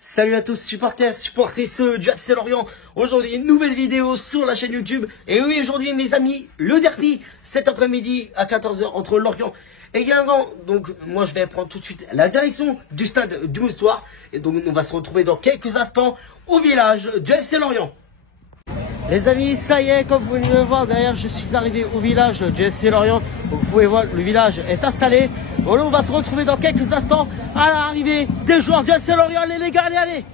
Salut à tous supporters, supportrices du FC Lorient. Aujourd'hui une nouvelle vidéo sur la chaîne YouTube. Et oui, aujourd'hui mes amis, le derby cet après-midi à 14 h entre Lorient et Guingamp. Donc moi je vais prendre tout de suite la direction du stade du Moustoir. Et donc on va se retrouver dans quelques instants au village du FC Lorient. Les amis, ça y est, comme vous pouvez le voir derrière, je suis arrivé au village du FC Lorient. Donc, vous pouvez voir, le village est installé. Bon, là, on va se retrouver dans quelques instants à l'arrivée des joueurs du FC Lorient. Allez les gars, allez, allez!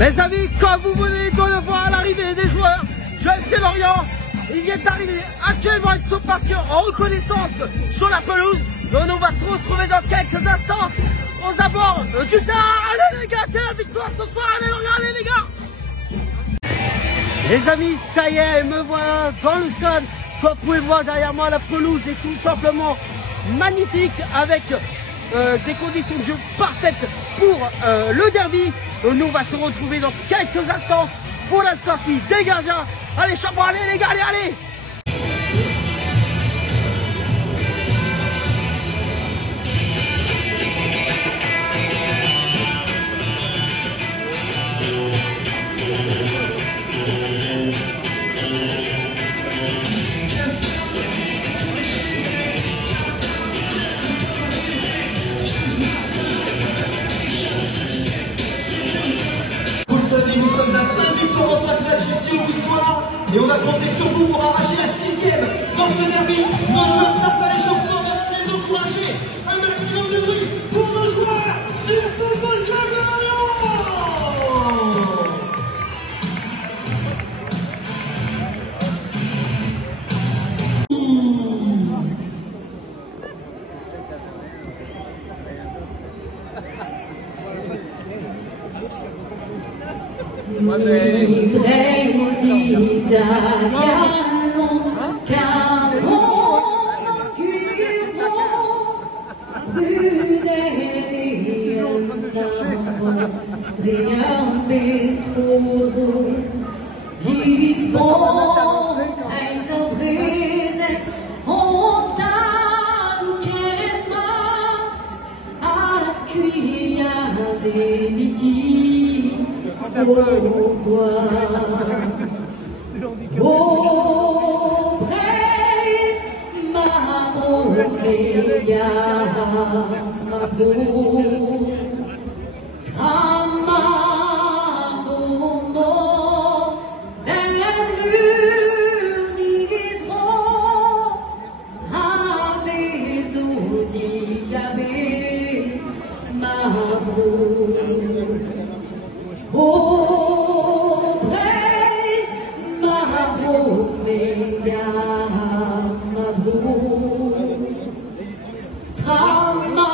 Les amis, comme vous venez de le voir à l'arrivée des joueurs du FC Lorient, ils viennent d'arriver. Actuellement, ils sont partis en reconnaissance sur la pelouse. Donc, on va se retrouver dans quelques instants aux abords du stade. Allez les gars, c'est la victoire ce soir. Allez Lorient, allez les gars. Les amis, ça y est, me voilà dans le stade. Comme vous pouvez voir derrière moi, la pelouse est tout simplement magnifique avec des conditions de jeu parfaites pour le derby. Nous, on va se retrouver dans quelques instants pour la sortie des gardiens. Allez, Chabot, allez les gars, allez, allez! Nous sommes à 5 victoires en 5 matchs ici au Moustoir et on a compté sur vous pour arracher la 6e dans ce derby. Nos joueurs frappent à l'échauffement, merci de les encourager. Un maximum de bruit pour nos joueurs du Football Club de Lorient. Mi precisa car on rue des rien de trop dispon très empressé on t'a du kemat ascuias et midi oh, praise ma Omeya, ma voix, trama, homo, aves odiaves, ma voix. Oh, praise ma Omeya, ma voix, trama,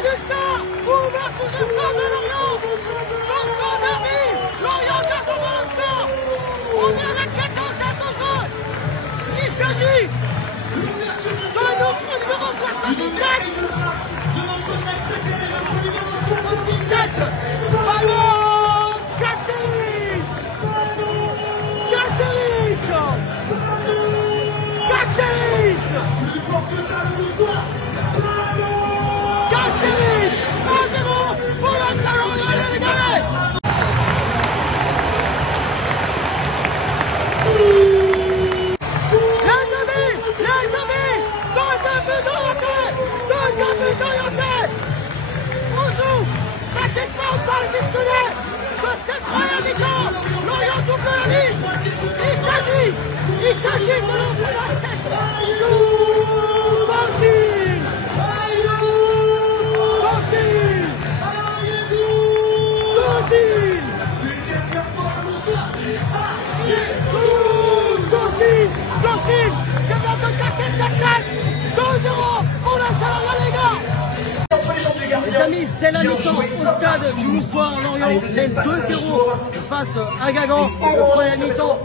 du score. Ouverture du score de Lorient. Dans son derby, Lorient garde au le score. On est à la 14e au jeu. Il s'agit de notre numéro 77. 77. Ballon. Gatteris. Gatteris. Gatteris. Gatteris. 1-0 pour le Salon sénégalais. Les amis, deuxième but orienté. On joue pratiquement au temps additionnel de cette première mi-temps. Lorient double la mise. Il s'agit de notre 27. Dauphine qui vient de claquer sa tête. 2-0 pour la Salariale, les gars. Les amis, c'est la mi-temps au stade du Moustoir. Lorient mène 2-0 face à Guingamp. Le premier mi-temps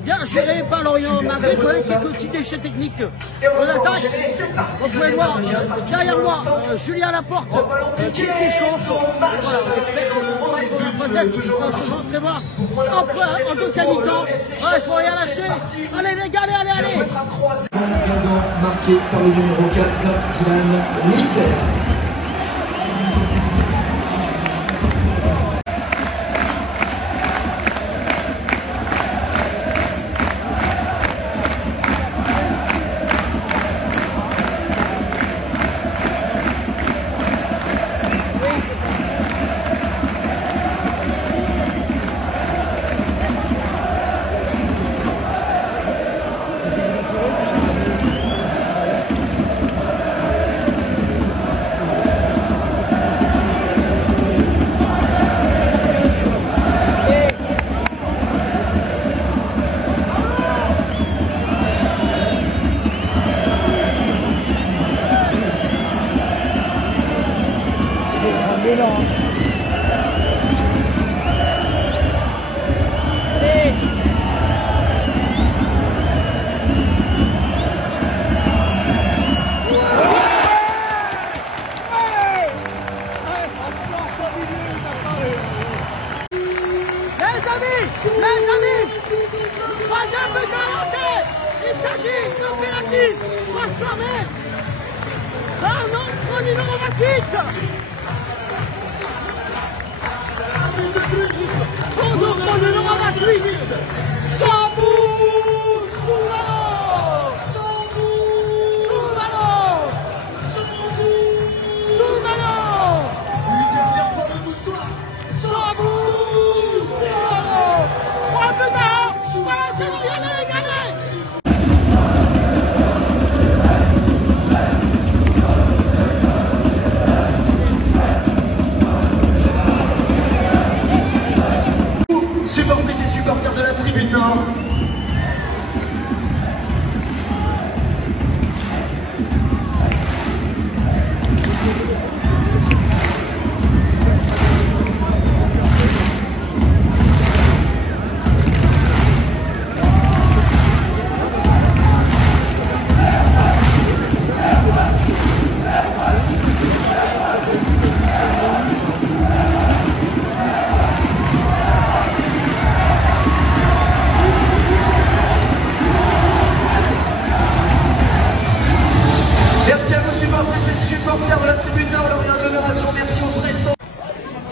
bien géré par Lorient, malgré quand même quelques petits déchets techniques en attaque. Vous pouvez voir derrière moi Julien Laporte qui s'échauffe. Voilà, on espère peut-être un changement de prévoir en deuxième mi-temps. Il faut rien lâcher. Allez les gars, allez. Guingamp marqué par le numéro 4, Dylan Lisser. Les amis, troisième but orienté. Il s'agit de penalty transformé par notre numéro 28. Pour notre numéro 28, Sambou sous ballon. Supporters et supporters de la tribune Nord.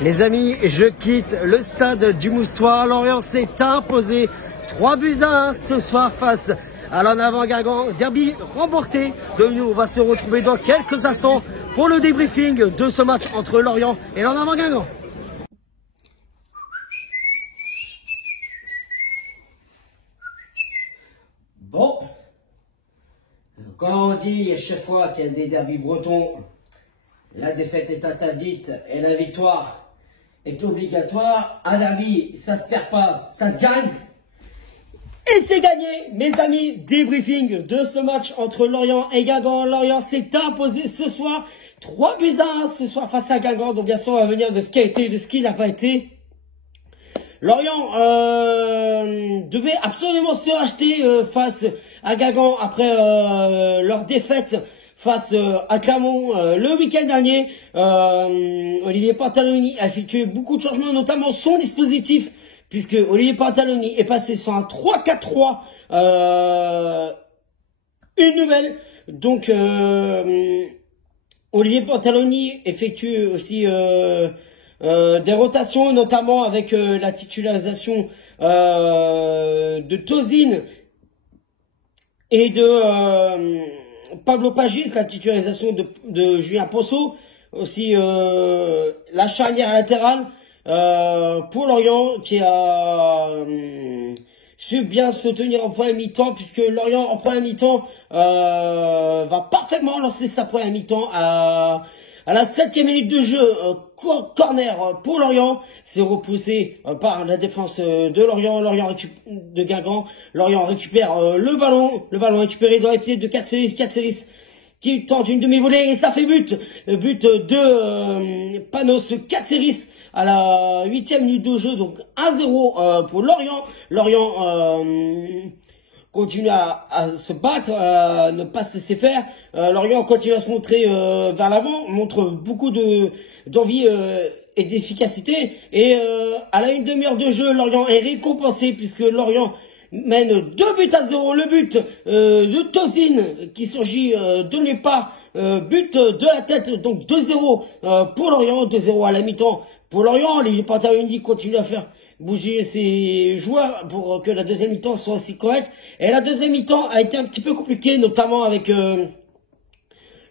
Les amis, je quitte le stade du Moustoir. Lorient s'est imposé 3-1 ce soir face à l'en avant Guingamp. Derby remporté. Nous, on va se retrouver dans quelques instants pour le débriefing de ce match entre Lorient et l'en avant Guingamp. Bon, comme on dit à chaque fois qu'il y a des derbys bretons, la défaite est interdite et la victoire est obligatoire. Un derby, ça se perd pas, ça se gagne. Et c'est gagné, mes amis. Débriefing de ce match entre Lorient et Guingamp. Lorient s'est imposé ce soir 3-1 ce soir face à Guingamp. Donc bien sûr, on va venir de ce qui a été et de ce qui n'a pas été. Lorient devait absolument se racheter face à Guingamp après leur défaite face à Clermont le week-end dernier. Olivier Pantaloni a effectué beaucoup de changements, notamment son dispositif, puisque Olivier Pantaloni est passé sur un 3-4-3, une nouvelle. Donc Olivier Pantaloni effectue aussi des rotations, notamment avec la titularisation de Tozin et de Pablo Pagis, la titularisation de Julien Ponceau, aussi la charnière latérale pour Lorient qui a su bien se tenir en première mi-temps, puisque Lorient en première mi-temps va parfaitement lancer sa première mi-temps à la 7e minute de jeu. Corner pour Lorient, c'est repoussé par la défense de Lorient. De Guingamp. Lorient récupère le ballon récupéré dans les pieds de Katseris qui tente une demi-volée et ça fait but. Le but de Panos Katseris à la 8e minute de jeu, donc 1-0 pour Lorient. Lorient continue à se battre, ne pas se laisser faire. Lorient continue à se montrer vers l'avant, montre beaucoup d'envie et d'efficacité. Et à la une demi-heure de jeu, Lorient est récompensé puisque Lorient mène 2-0. Le but de Tozin qui surgit de nulle part, but de la tête, donc 2-0 pour Lorient, 2-0 à la mi-temps pour Lorient. Les Pantaloni continuent à faire bouger ses joueurs pour que la deuxième mi-temps soit aussi correcte. Et la deuxième mi-temps a été un petit peu compliquée, notamment avec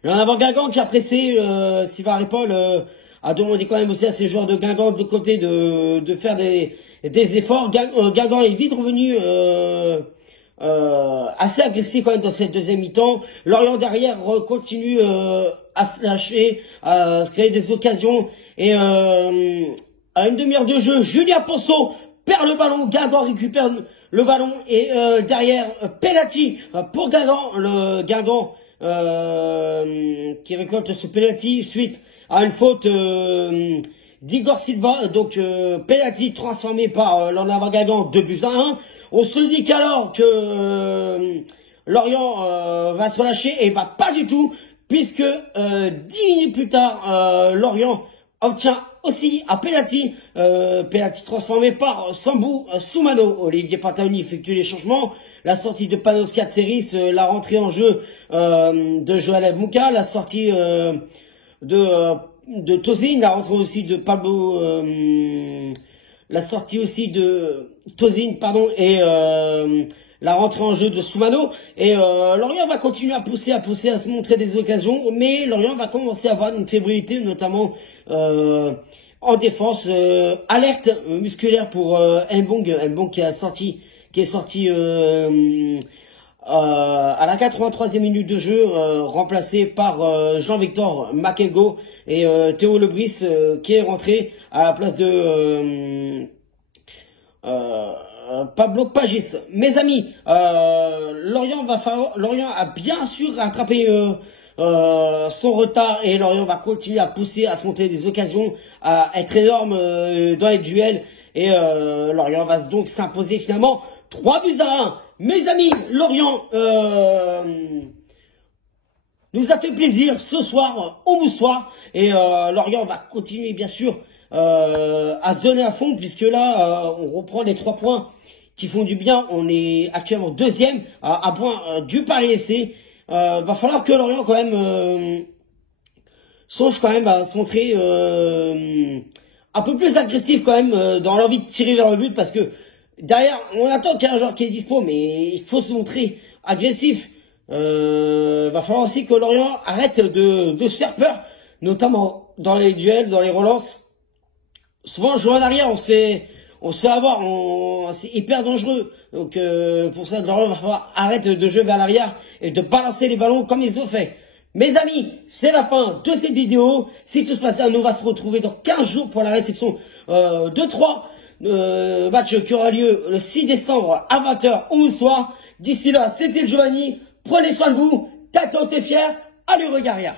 l'avant Guingamp qui a pressé. Sylvain Ripoll a demandé quand même aussi à ses joueurs de Guingamp de côté de faire des efforts. Guingamp est vite revenu assez agressif quand même dans cette deuxième mi-temps. Lorient derrière continue à se lâcher, à se créer des occasions. Et à une demi-heure de jeu, Julien Ponceau perd le ballon, Guingamp récupère le ballon et derrière penalty pour Guingamp, le Guingamp qui récolte ce penalty suite à une faute d'Igor Silva. Donc penalty transformé par l'Ornava Guingamp, 2-1. On se dit qu'alors que Lorient va se relâcher, et bah pas du tout, puisque 10 minutes plus tard, Lorient obtient aussi un penalty, penalty transformé par Sambou Soumano. Olivier Pantaloni effectue les changements, la sortie de Panos Katseris, la rentrée en jeu de Joël Mouka, la sortie de Tozin, la rentrée aussi de Pablo, la sortie aussi de Tozin, pardon, et la rentrée en jeu de Soumano. Et Lorient va continuer à pousser, à se montrer des occasions, mais Lorient va commencer à avoir une fébrilité, notamment en défense. Alerte musculaire pour Mbong qui est sorti à la 83e minute de jeu, remplacé par Jean-Victor Makengo et Théo Lebris qui est rentré à la place de Pablo Pagis. Mes amis, Lorient a bien sûr rattrapé son retard et Lorient va continuer à pousser, à se montrer des occasions, à être énorme dans les duels et Lorient va donc s'imposer finalement 3-1. Mes amis, Lorient nous a fait plaisir ce soir au Moussoir et Lorient va continuer bien sûr à se donner à fond, puisque là on reprend les 3 points qui font du bien. On est actuellement deuxième à point du Paris FC. Va falloir que Lorient quand même songe quand même à se montrer un peu plus agressif quand même dans l'envie de tirer vers le but, parce que derrière on attend qu'il y ait un joueur qui est dispo, mais il faut se montrer agressif. Va falloir aussi que Lorient arrête de se faire peur, notamment dans les duels, dans les relances. Souvent, jouer en arrière, on se fait avoir, c'est hyper dangereux. Donc, pour ça, Lorient va falloir arrêter de jouer vers l'arrière et de balancer les ballons comme ils ont fait. Mes amis, c'est la fin de cette vidéo. Si tout se passe bien, nous on va se retrouver dans 15 jours pour la réception de 3 matchs qui aura lieu le 6 décembre à 20h au soir. D'ici là, c'était le Giovanni. Prenez soin de vous. T'attends, t'es fier. Allez, regarde.